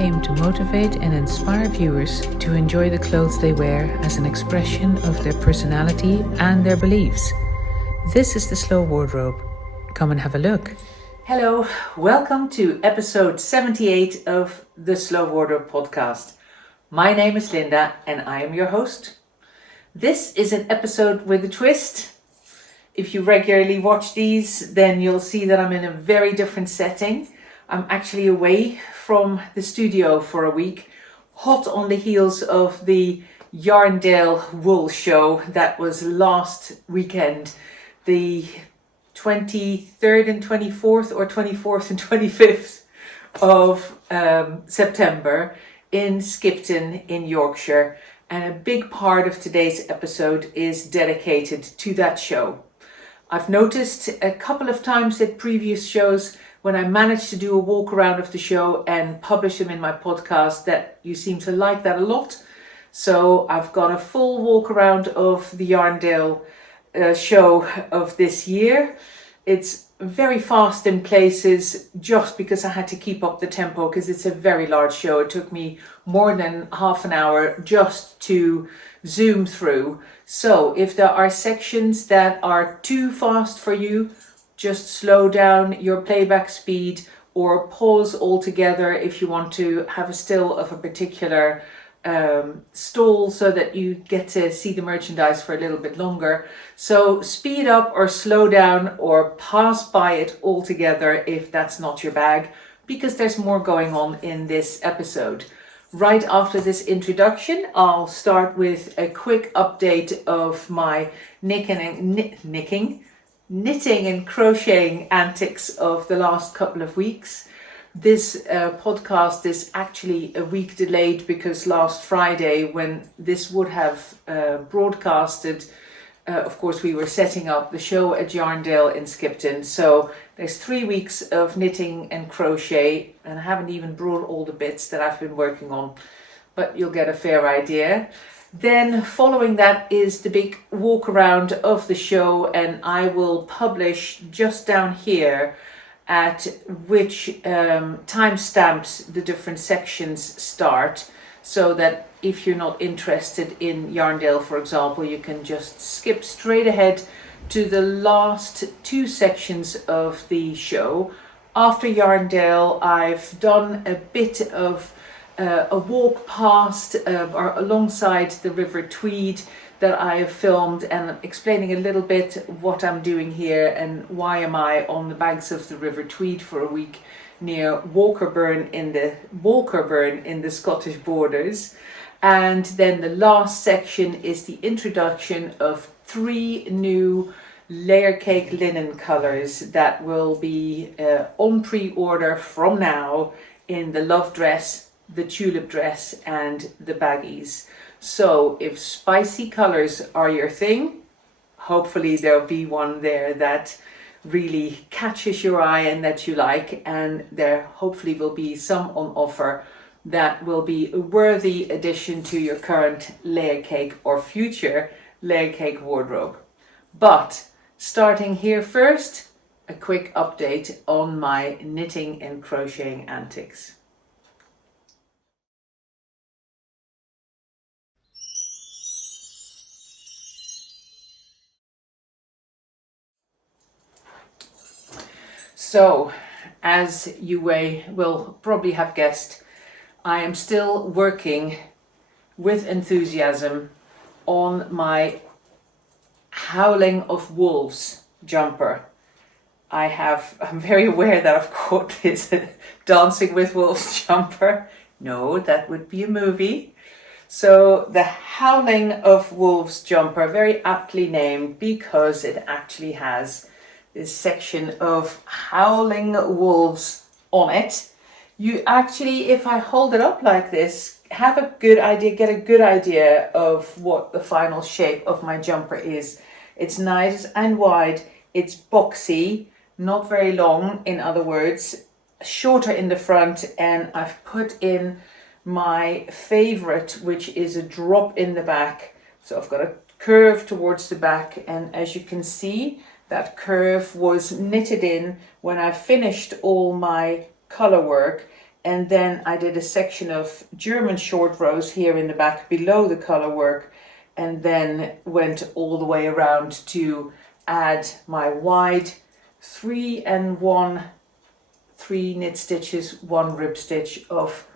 aim to motivate and inspire viewers to enjoy the clothes they wear as an expression of their personality and their beliefs. This is the Slow Wardrobe. Come and have a look. Hello, welcome to episode 78 of the Slow Wardrobe podcast. My name is Linda and I am your host. This is an episode with a twist. If you regularly watch these, then you'll see that I'm in a very different setting. I'm actually away from the studio for a week, hot on the heels of the Yarndale wool show that was last weekend, the 23rd and 24th or 24th and 25th of September in Skipton in Yorkshire. And a big part of today's episode is dedicated to that show. I've noticed a couple of times at previous shows when I managed to do a walk around of the show and publish them in my podcast that you seem to like that a lot. So I've got a full walk around of the Yarndale show of this year. It's very fast in places just because I had to keep up the tempo because it's a very large show. It took me more than half an hour just to zoom through. So if there are sections that are too fast for you, just slow down your playback speed or pause altogether if you want to have a still of a particular stall so that you get to see the merchandise for a little bit longer. So speed up or slow down or pass by it altogether if that's not your bag, because there's more going on in this episode. Right after this introduction, I'll start with a quick update of my knitting and crocheting antics of the last couple of weeks. This podcast is actually a week delayed because last Friday, when this would have broadcasted, of course we were setting up the show at Yarndale in Skipton. So there's 3 weeks of knitting and crochet, and I haven't even brought all the bits that I've been working on, but you'll get a fair idea. Then following that is the big walk around of the show, and I will publish just down here at which timestamps the different sections start, so that if you're not interested in Yarndale, for example, you can just skip straight ahead to the last 2 sections of the show. After Yarndale, I've done a bit of a walk past or alongside the River Tweed that I have filmed, and explaining a little bit what I'm doing here and why am I on the banks of the River Tweed for a week near Walkerburn in the Scottish borders. And then the last section is the introduction of 3 new Layercake linen colours that will be on pre-order from now in the Love Dress, the Tulip Dress and the Baggies. So if spicy colours are your thing, hopefully there'll be one there that really catches your eye and that you like, and there hopefully will be some on offer that will be a worthy addition to your current Layercake or future Layercake wardrobe. But starting here first, a quick update on my knitting and crocheting antics. So, as you will probably have guessed, I am still working with enthusiasm on my Howling of Wolves jumper. I'm very aware that I've called this a Dancing with Wolves jumper. No, that would be a movie. So the Howling of Wolves jumper, very aptly named because it actually has this section of howling wolves on it. You actually, if I hold it up like this, get a good idea of what the final shape of my jumper is. It's nice and wide, it's boxy, not very long, in other words, shorter in the front, and I've put in my favorite, which is a drop in the back. So I've got a curve towards the back, and as you can see, that curve was knitted in when I finished all my color work and then I did a section of German short rows here in the back below the color work, and then went all the way around to add my wide 3 and 1, 3 knit stitches, 1 rib stitch of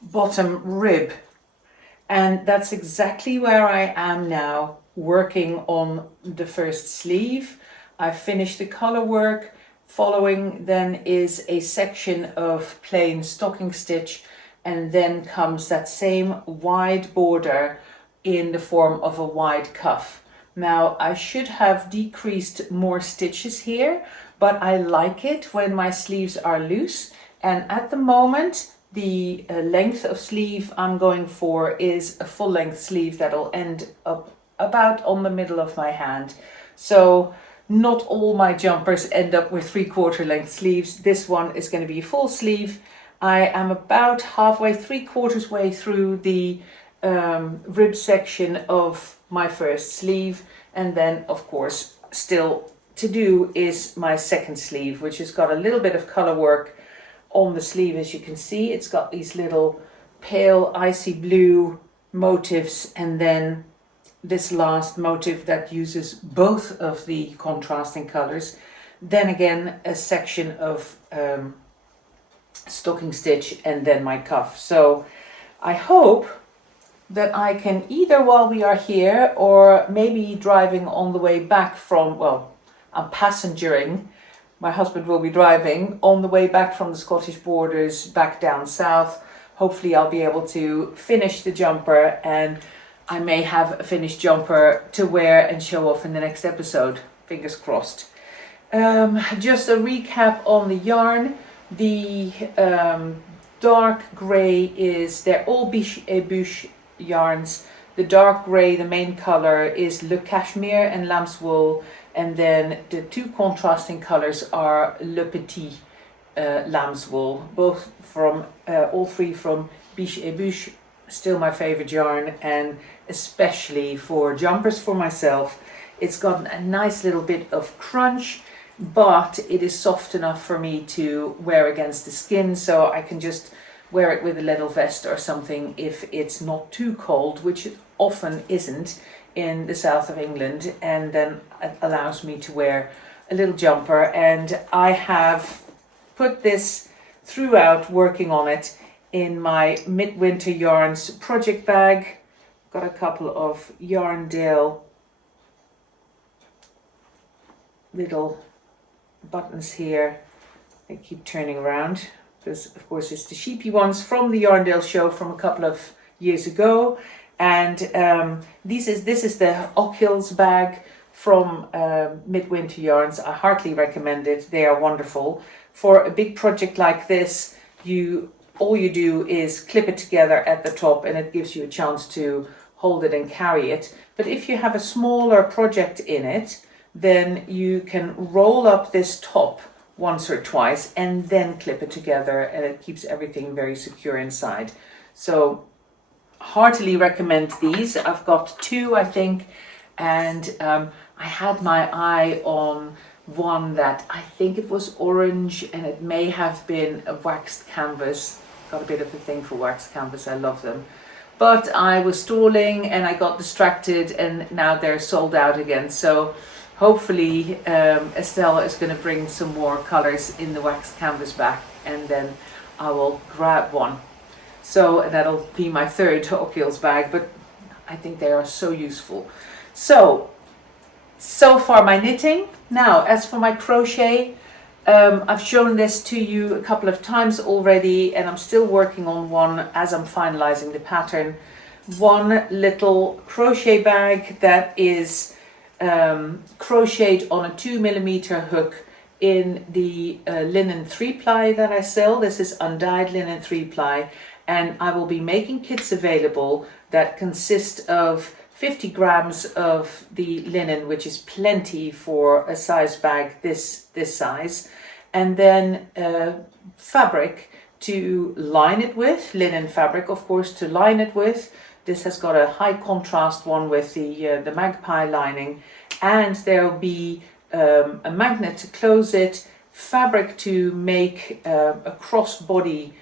bottom rib. And that's exactly where I am now, working on the first sleeve. I finished the color work. Following then is a section of plain stocking stitch, and then comes that same wide border in the form of a wide cuff. Now I should have decreased more stitches here, but I like it when my sleeves are loose, and at the moment the length of sleeve I'm going for is a full length sleeve that'll end up about on the middle of my hand. So not all my jumpers end up with 3/4 length sleeves. This one is going to be a full sleeve. I am about halfway, 3/4 way through the rib section of my first sleeve, and then of course still to do is my second sleeve, which has got a little bit of color work on the sleeve. As you can see, it's got these little pale icy blue motifs, and then this last motif that uses both of the contrasting colors. Then again a section of stocking stitch, and then my cuff. So I hope that I can, either while we are here or maybe driving on the way back from, well, I'm passengering, my husband will be driving on the way back from the Scottish borders back down south. Hopefully I'll be able to finish the jumper, and I may have a finished jumper to wear and show off in the next episode. Fingers crossed. Just a recap on the yarn. The dark grey is, they're all Biche et Bûche yarns. The dark grey, the main color, is Le Cashmere and Lamb's Wool, and then the 2 contrasting colors are Le Petit Lamb's Wool, both from all 3 from Biche et Bûche. Still my favorite yarn, and especially for jumpers for myself. It's got a nice little bit of crunch, but it is soft enough for me to wear against the skin, so I can just wear it with a little vest or something if it's not too cold, which it often isn't in the south of England, and then it allows me to wear a little jumper. And I have put this throughout, working on it, in my Midwinter Yarns project bag. Got a couple of Yarndale little buttons here. They keep turning around because of course it's the sheepy ones from the Yarndale show from a couple of years ago. And this is the Ochil's bag from Midwinter Yarns. I heartily recommend it. They are wonderful. For a big project like this, all you do is clip it together at the top, and it gives you a chance to hold it and carry it. But if you have a smaller project in it, then you can roll up this top once or twice and then clip it together, and it keeps everything very secure inside. So heartily recommend these. I've got 2, I think, and I had my eye on one that I think it was orange, and it may have been a waxed canvas. Got a bit of a thing for waxed canvas, I love them. But I was stalling and I got distracted, and now they're sold out again. So hopefully Estelle is going to bring some more colors in the waxed canvas back, and then I will grab one. So that'll be my 3rd Ochil's bag, but I think they are so useful. So far my knitting. Now, as for my crochet, I've shown this to you a couple of times already, and I'm still working on one as I'm finalizing the pattern. One little crochet bag that is crocheted on a 2mm hook in the linen 3-ply that I sell. This is undyed linen 3-ply, and I will be making kits available that consist of 50 grams of the linen, which is plenty for a size bag this size, and then fabric to line it with, linen fabric of course to line it with. This has got a high contrast one with the magpie lining, and there will be a magnet to close it, fabric to make a crossbody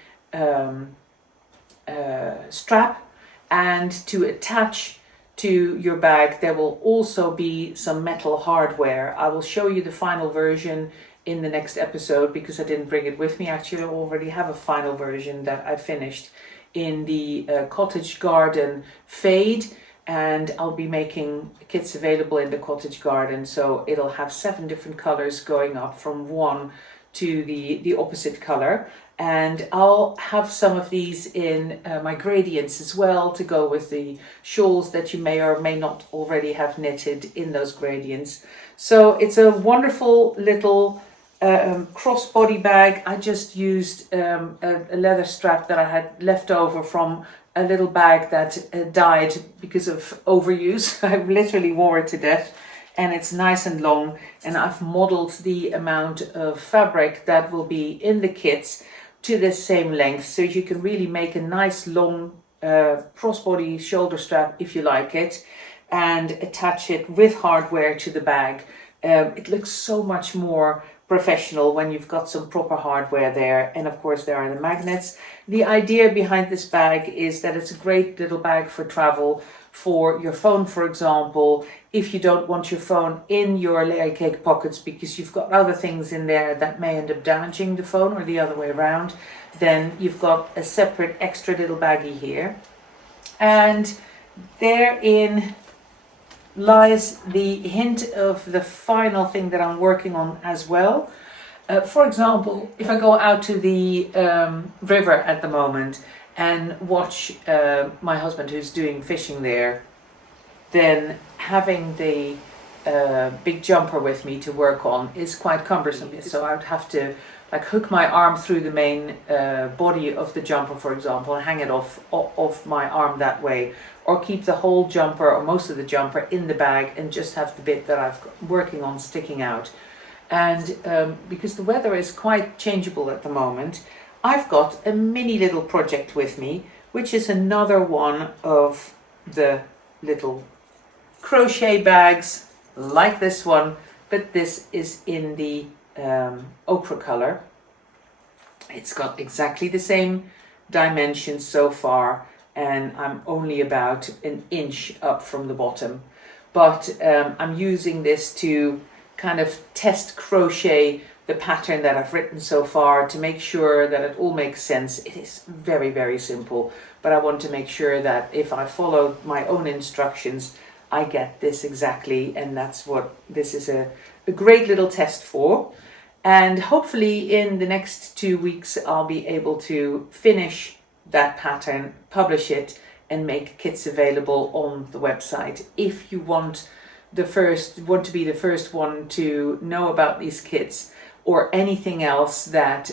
strap, and to attach to your bag there will also be some metal hardware. I will show you the final version in the next episode because I didn't bring it with me. Actually, I already have a final version that I finished in the cottage garden fade, and I'll be making kits available in the cottage garden, so it'll have 7 different colors going up from one to the opposite color. And I'll have some of these in my gradients as well to go with the shawls that you may or may not already have knitted in those gradients. So it's a wonderful little crossbody bag. I just used a leather strap that I had left over from a little bag that died because of overuse. I literally wore it to death, and it's nice and long, and I've modeled the amount of fabric that will be in the kits to the same length, so you can really make a nice long crossbody shoulder strap if you like it, and attach it with hardware to the bag. It looks so much more professional when you've got some proper hardware there, and of course there are the magnets. The idea behind this bag is that it's a great little bag for travel, for your phone, for example, if you don't want your phone in your Layercake pockets because you've got other things in there that may end up damaging the phone, or the other way around, then you've got a separate extra little baggie here. And therein lies the hint of the final thing that I'm working on as well. For example, if I go out to the river at the moment and watch my husband who's doing fishing there, then having the big jumper with me to work on is quite cumbersome. So I would have to like hook my arm through the main body of the jumper, for example, and hang it off my arm that way, or keep the whole jumper or most of the jumper in the bag and just have the bit that I'm working on sticking out. And because the weather is quite changeable at the moment, I've got a mini little project with me, which is another one of the little crochet bags like this one, but this is in the ochre color. It's got exactly the same dimensions so far, and I'm only about an inch up from the bottom, but I'm using this to kind of test crochet the pattern that I've written so far to make sure that it all makes sense. It is very, very simple, but I want to make sure that if I follow my own instructions, I get this exactly, and that's what this is a great little test for. And hopefully in the next 2 weeks I'll be able to finish that pattern, publish it, and make kits available on the website. If you want to be the first one to know about these kits or anything else that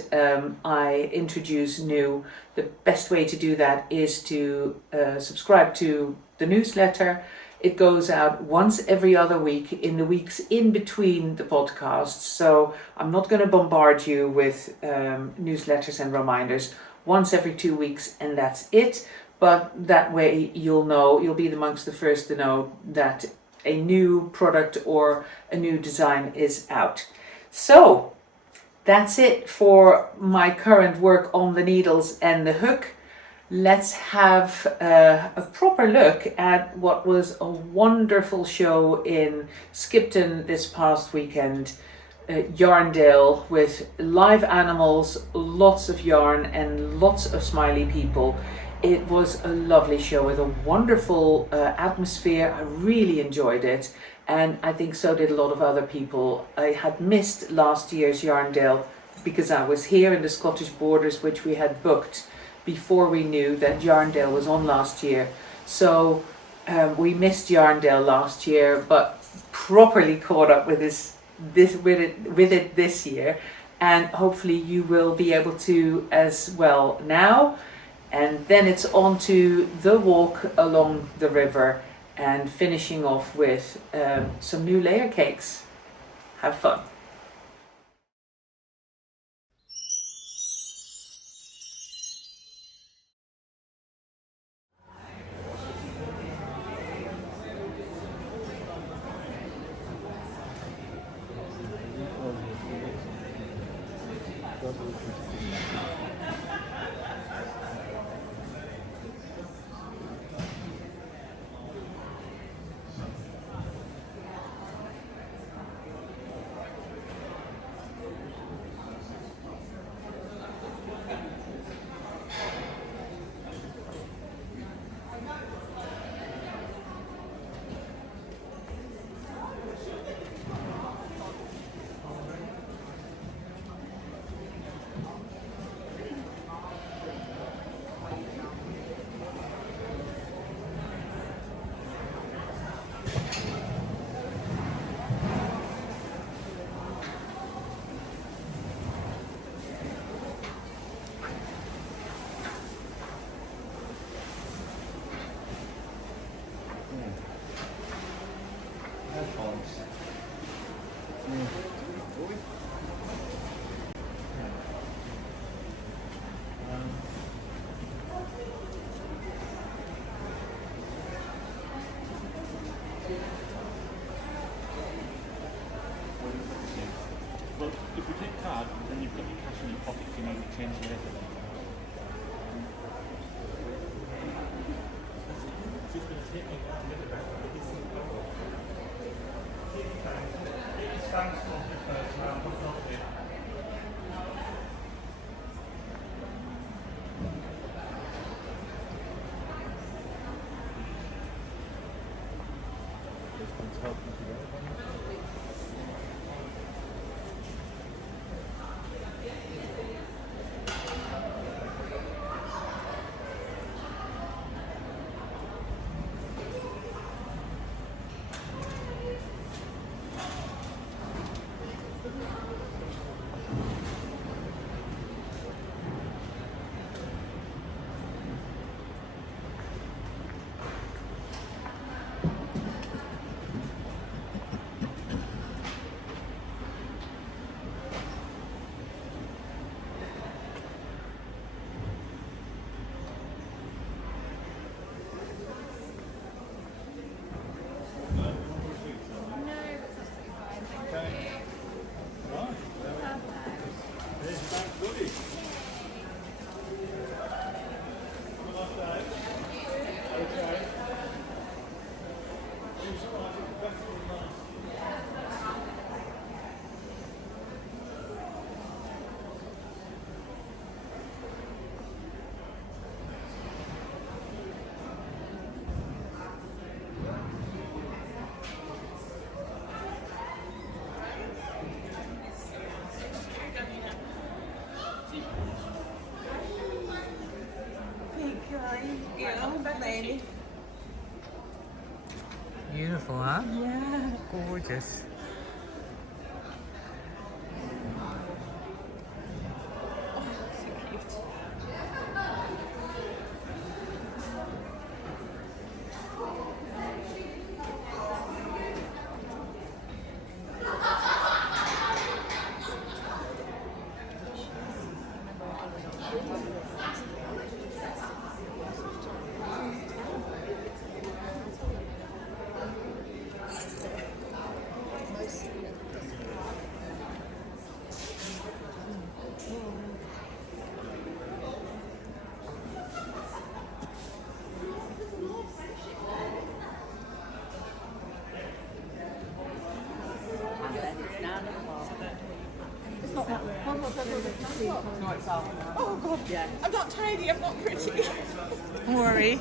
I introduce new, the best way to do that is to subscribe to the newsletter. It goes out once every other week in the weeks in between the podcasts, so I'm not going to bombard you with newsletters and reminders. Once every 2 weeks, and that's it. But that way you'll be amongst the first to know that a new product or a new design is out. So that's it for my current work on the needles and the hook. Let's have a proper look at what was a wonderful show in Skipton this past weekend, Yarndale, with live animals, lots of yarn and lots of smiley people. It was a lovely show with a wonderful atmosphere. I really enjoyed it, and I think so did a lot of other people. I had missed last year's Yarndale because I was here in the Scottish borders, which we had booked before we knew that Yarndale was on last year. So we missed Yarndale last year, but properly caught up with it this year, and hopefully you will be able to as well now. And then it's on to the walk along the river and finishing off with some new layer cakes. Have fun. Beautiful, huh? Yeah. Gorgeous. Oh God, yeah. I'm not tidy, I'm not pretty. Don't worry.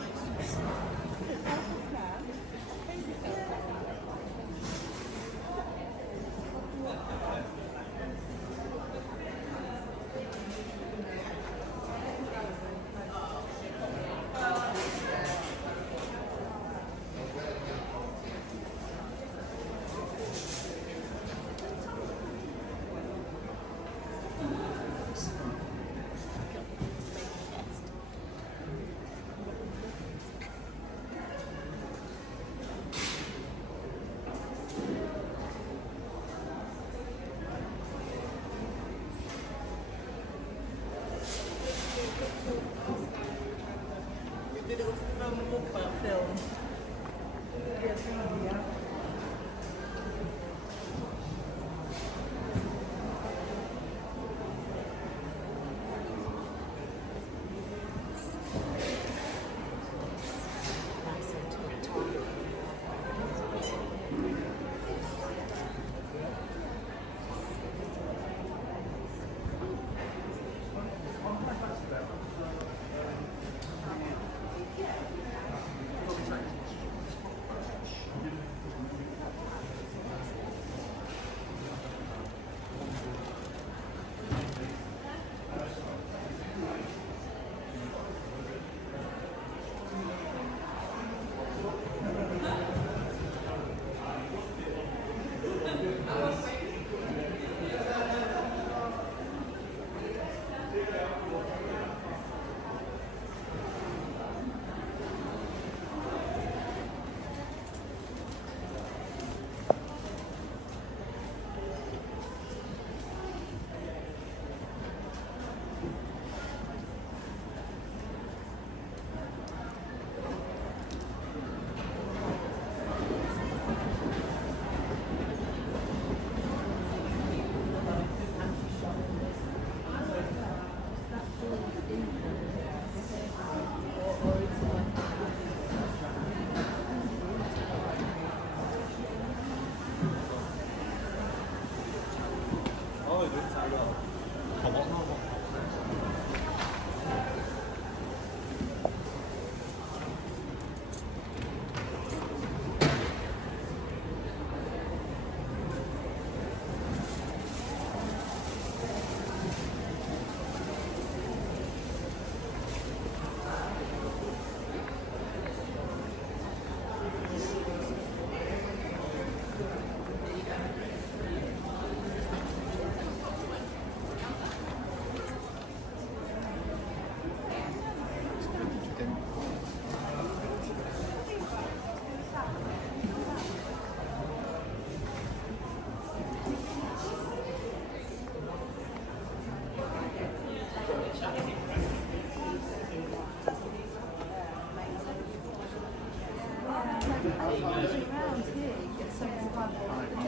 around here, you get something like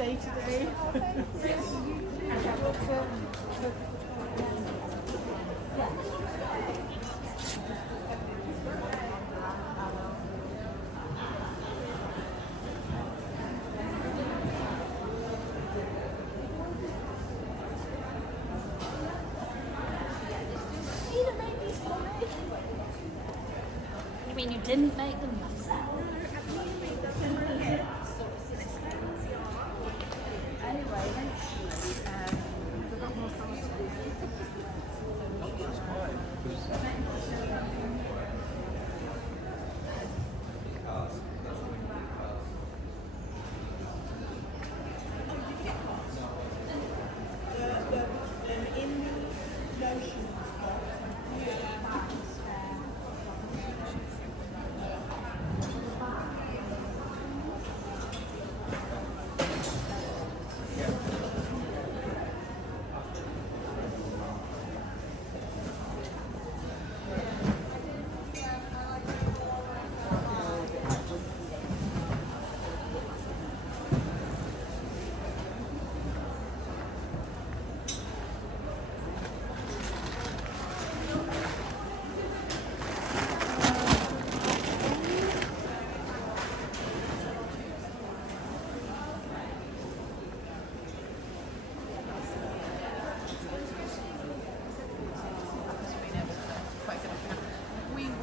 day today. didn't make them myself. Anyway, eventually, we've got more songs to do.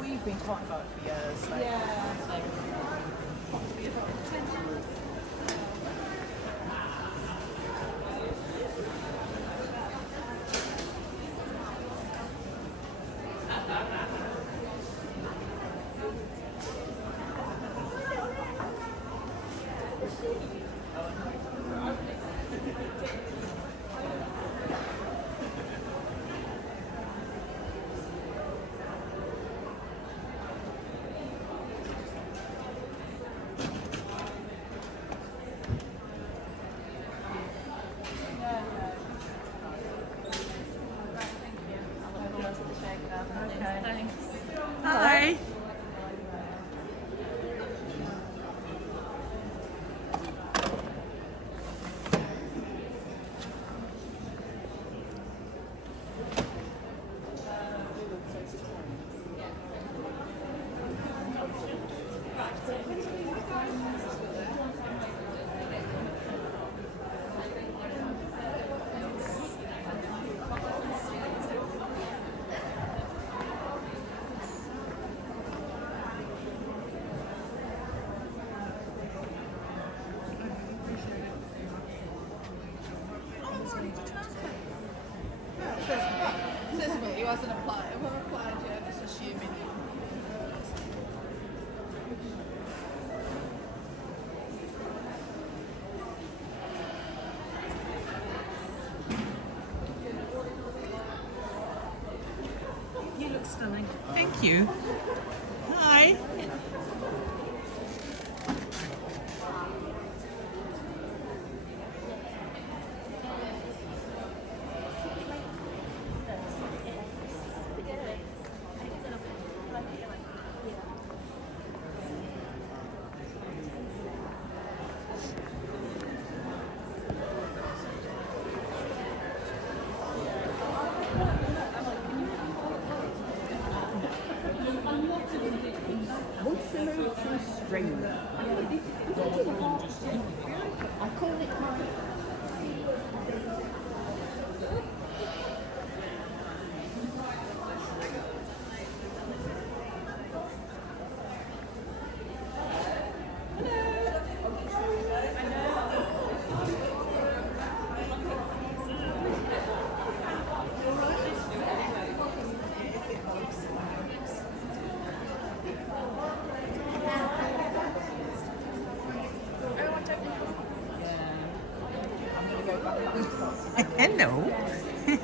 We've been talking about it for years. Like, Hi. He wasn't applied. Who applied yet? Just assuming. You look stunning. Thank you. Hi. String. I call it my. Hello.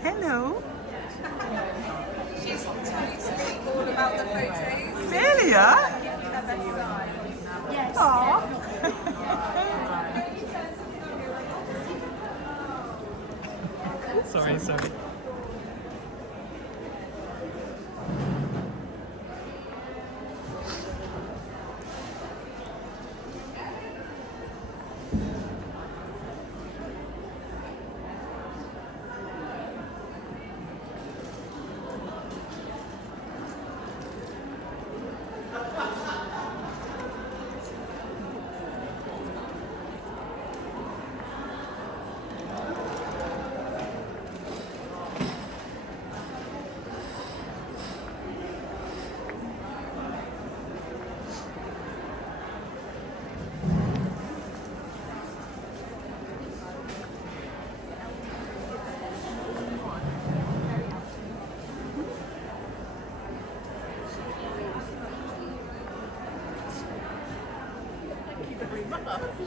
Hello. She's totally all about the photos. Really, yeah? Yes. Sorry. Hello.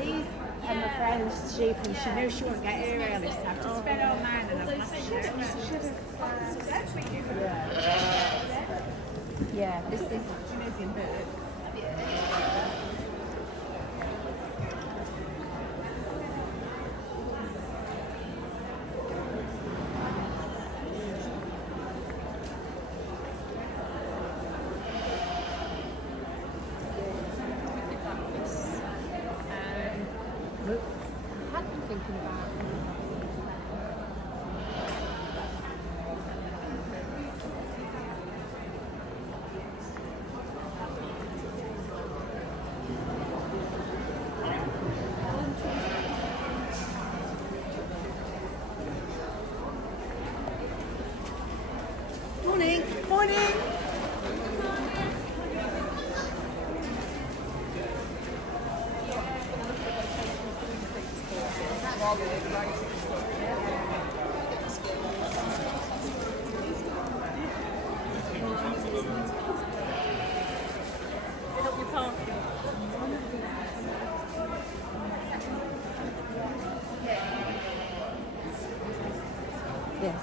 These are my friend's sheep and she knew she wouldn't get here early, so I've just spent all mine and I've passed it. Yeah, this is Tunisian bird. Morning. Morning. Yes.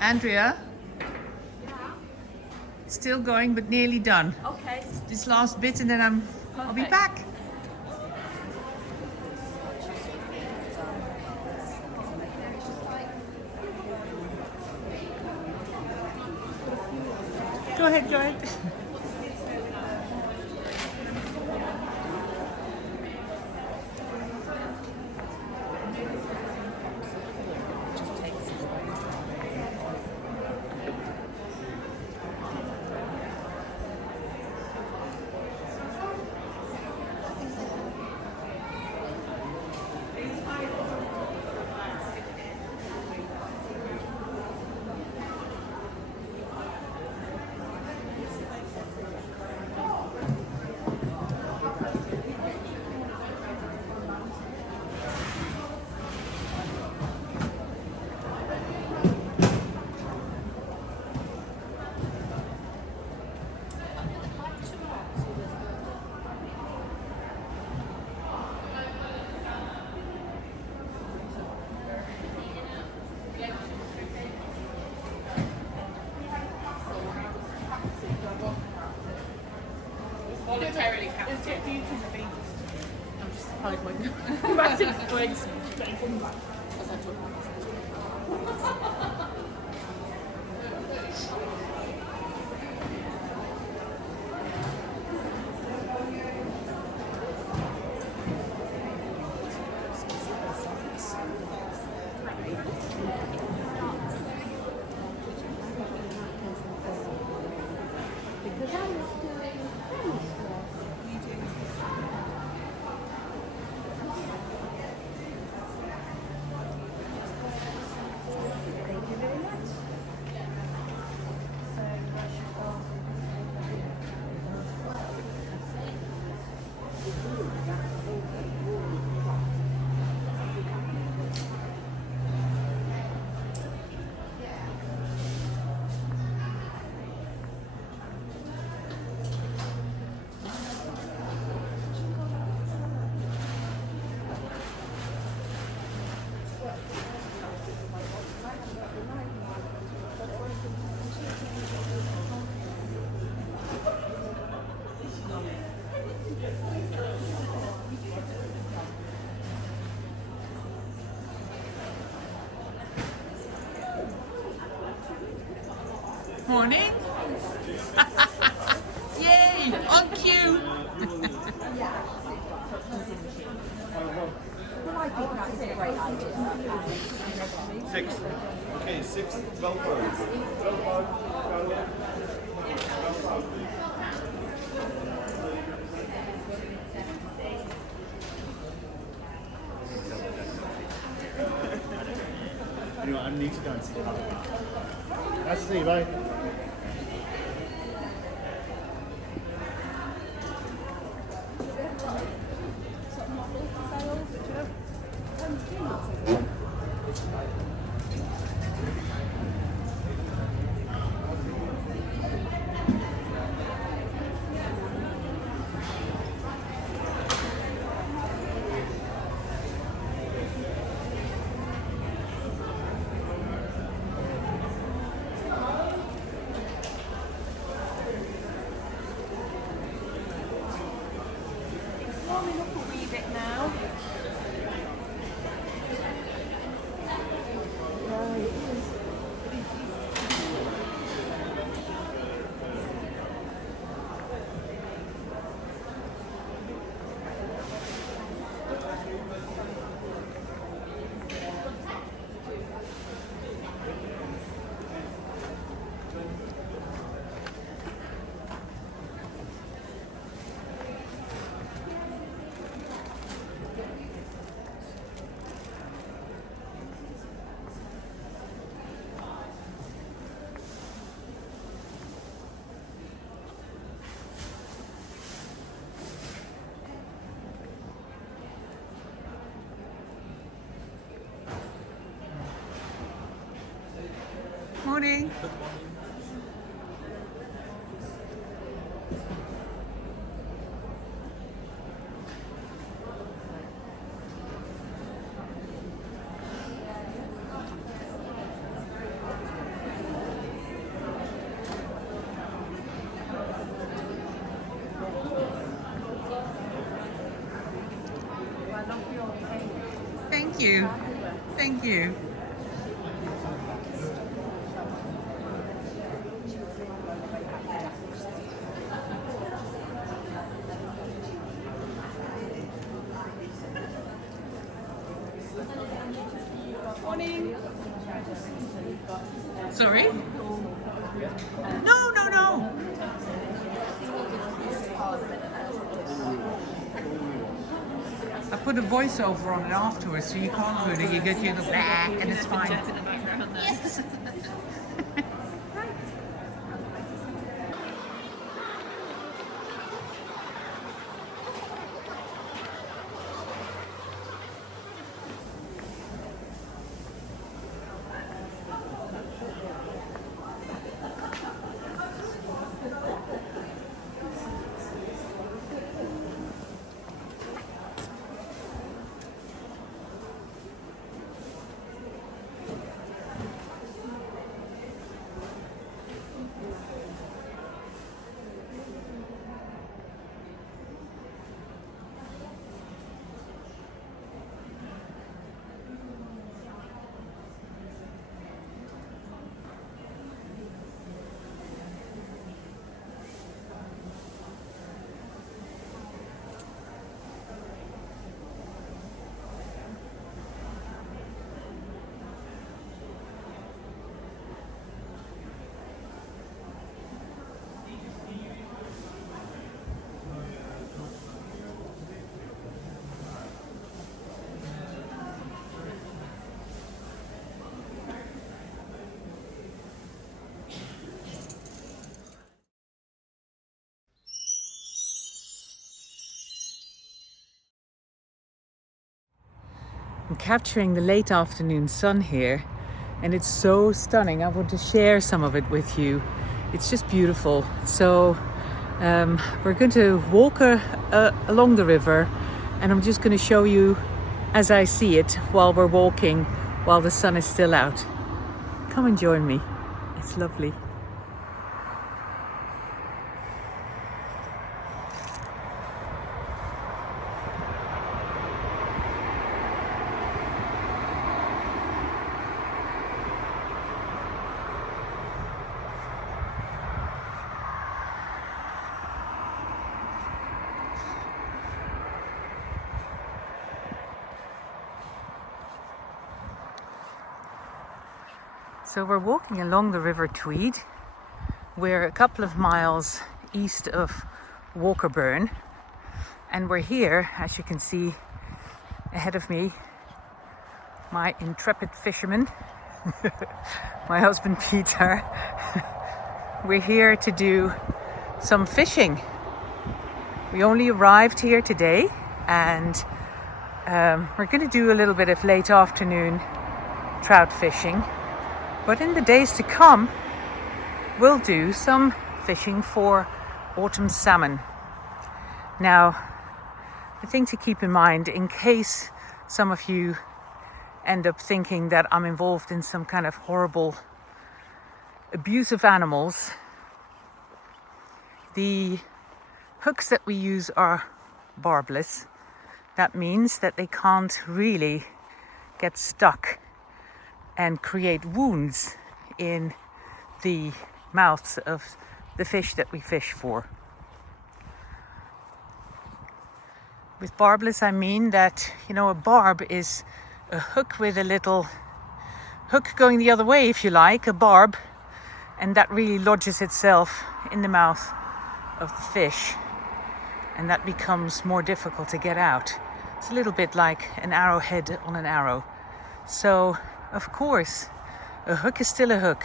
Andrea? Still going, but nearly done. Okay. This last bit, and then I'll be Perfect. back. Go ahead, go ahead. hide my massive legs. Morning. Yay, on cue. Six. Okay, 6 Velcro. Anyway, I need to go and see how they are. Nice to see you, bye. Warming up a wee bit now. Morning. Thank you. Thank you. Morning. Sorry? No, no, no. I put a voiceover on it afterwards, so you can't really. You get your little blah, and it's fine. Yes. I'm capturing the late afternoon sun here, and it's so stunning. I want to share some of it with you. It's just beautiful. So we're going to walk along the river, and I'm just going to show you as I see it while we're walking, while the sun is still out. Come and join me. It's lovely. So we're walking along the River Tweed. We're a couple of miles east of Walk-araound, and we're here, as you can see ahead of me, my intrepid fisherman, my husband Peter. We're here to do some fishing. We only arrived here today, and we're going to do a little bit of late afternoon trout fishing. But in the days to come, we'll do some fishing for autumn salmon. Now, the thing to keep in mind, in case some of you end up thinking that I'm involved in some kind of horrible abuse of animals, the hooks that we use are barbless. That means that they can't really get stuck and create wounds in the mouths of the fish that we fish for. With barbless, I mean that, a barb is a hook with a little hook going the other way, if you like, a barb, and that really lodges itself in the mouth of the fish, and that becomes more difficult to get out. It's a little bit like an arrowhead on an arrow. So, of course, a hook is still a hook,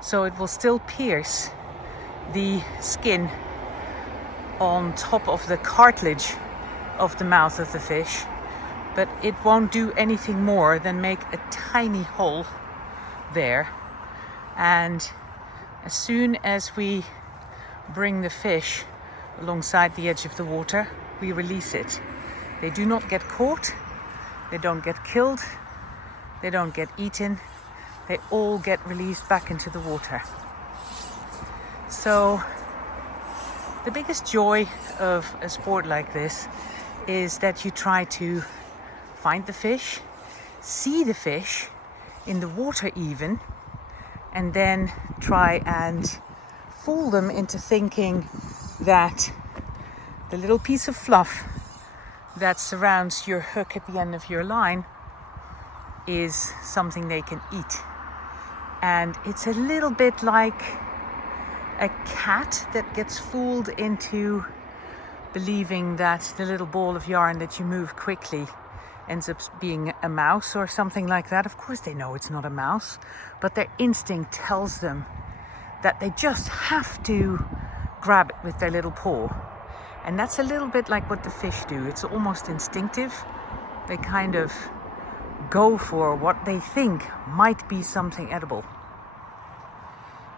so it will still pierce the skin on top of the cartilage of the mouth of the fish, but it won't do anything more than make a tiny hole there. And as soon as we bring the fish alongside the edge of the water, we release it. They do not get caught, they don't get killed, they don't get eaten, they all get released back into the water. So the biggest joy of a sport like this is that you try to find the fish, see the fish in the water even, and then try and fool them into thinking that the little piece of fluff that surrounds your hook at the end of your line is something they can eat. And it's a little bit like a cat that gets fooled into believing that the little ball of yarn that you move quickly ends up being a mouse or something like that. Of course they know it's not a mouse, but their instinct tells them that they just have to grab it with their little paw. And that's a little bit like what the fish do. It's almost instinctive. They kind of go for what they think might be something edible.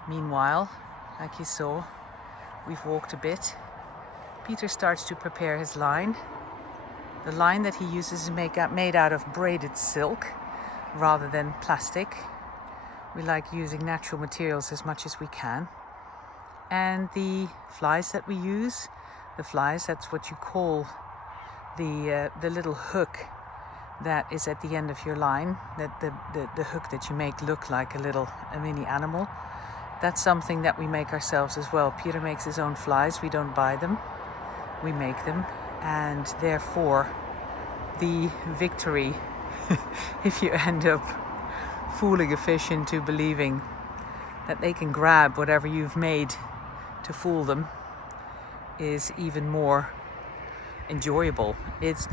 Meanwhile, like you saw, we've walked a bit. Peter starts to prepare his line. The line that he uses is made out of braided silk rather than plastic. We like using natural materials as much as we can. And the flies that we use, that's what you call the little hook that is at the end of your line, that the hook that you make look like a mini animal. That's something that we make ourselves as well. Peter makes his own flies. We don't buy them, we make them, and therefore the victory if you end up fooling a fish into believing that they can grab whatever you've made to fool them is even more enjoyable. It's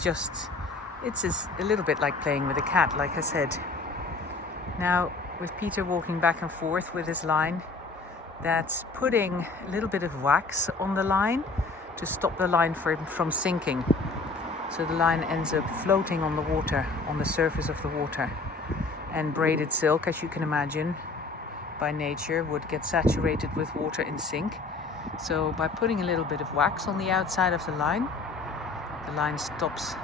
a little bit like playing with a cat, like I said. Now, with Peter walking back and forth with his line, that's putting a little bit of wax on the line to stop the line from sinking. So the line ends up floating on the water, on the surface of the water. And braided silk, as you can imagine, by nature would get saturated with water and sink. So by putting a little bit of wax on the outside of the line stops,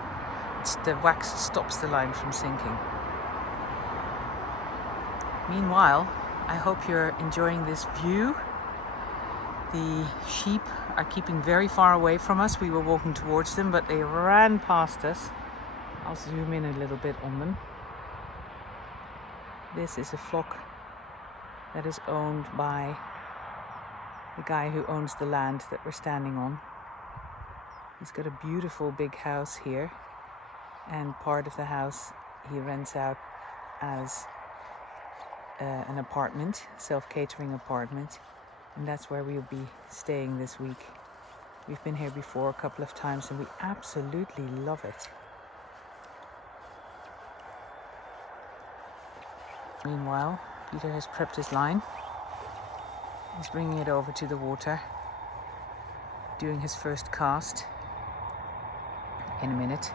the wax stops the line from sinking. Meanwhile, I hope you're enjoying this view. The sheep are keeping very far away from us. We were walking towards them, but they ran past us. I'll zoom in a little bit on them. This is a flock that is owned by the guy who owns the land that we're standing on. He's got a beautiful big house here, and part of the house he rents out as an apartment, self-catering apartment, and that's where we'll be staying this week. We've been here before a couple of times and we absolutely love it. Meanwhile, Peter has prepped his line. He's bringing it over to the water, doing his first cast in a minute,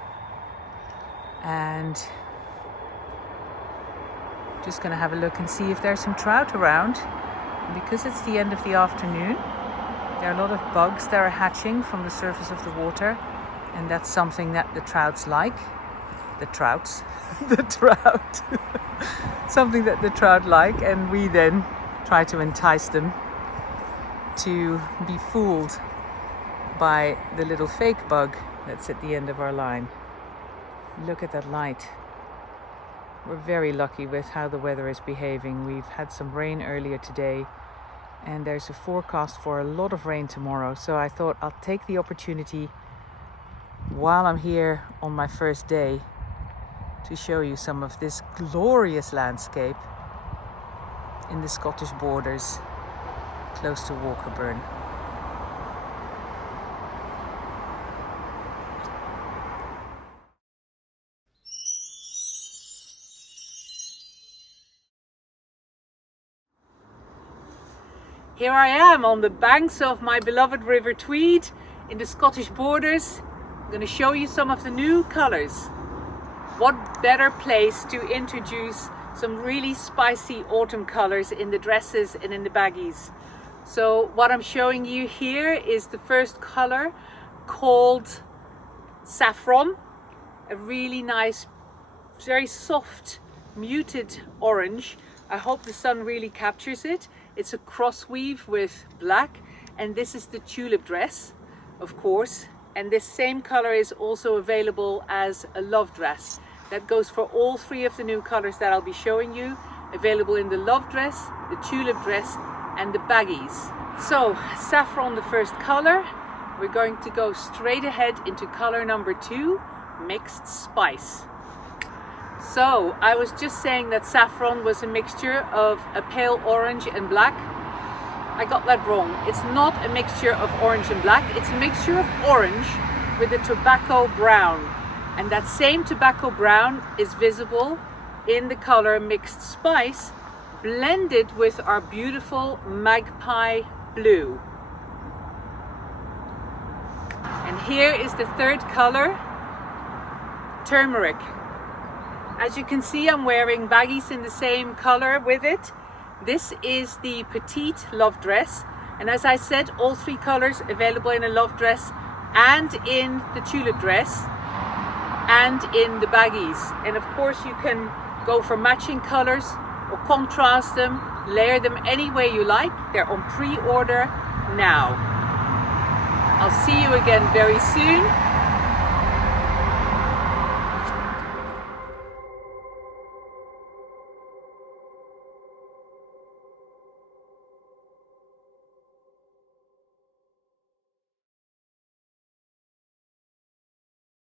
and just going to have a look and see if there's some trout around. And because it's the end of the afternoon, there are a lot of bugs that are hatching from the surface of the water, and that's something that the trouts like. The trout something that the trout like, and we then try to entice them to be fooled by the little fake bug that's at the end of our line. Look at that light. We're very lucky with how the weather is behaving. We've had some rain earlier today, and there's a forecast for a lot of rain tomorrow. So I thought I'll take the opportunity while I'm here on my first day to show you some of this glorious landscape in the Scottish borders close to Walk-araound. Here I am on the banks of my beloved River Tweed in the Scottish borders. I'm going to show you some of the new colours. What better place to introduce some really spicy autumn colours in the dresses and in the baggies. So what I'm showing you here is the first colour called Saffron. A really nice, very soft, muted orange. I hope the sun really captures it. It's a cross weave with black, and this is the tulip dress, of course. And this same color is also available as a love dress. That goes for all three of the new colors that I'll be showing you. Available in the love dress, the tulip dress, and the baggies. So, saffron, the first color. We're going to go straight ahead into color number 2, mixed spice. So, I was just saying that saffron was a mixture of a pale orange and black. I got that wrong. It's not a mixture of orange and black. It's a mixture of orange with a tobacco brown. And that same tobacco brown is visible in the color mixed spice, blended with our beautiful magpie blue. And here is the third color, turmeric. As you can see, I'm wearing baggies in the same color with it. This is the petite love dress, and as I said, all three colors available in a love dress and in the tulip dress and in the baggies. And of course you can go for matching colors or contrast them, layer them any way you like. They're on pre-order now. I'll see you again very soon.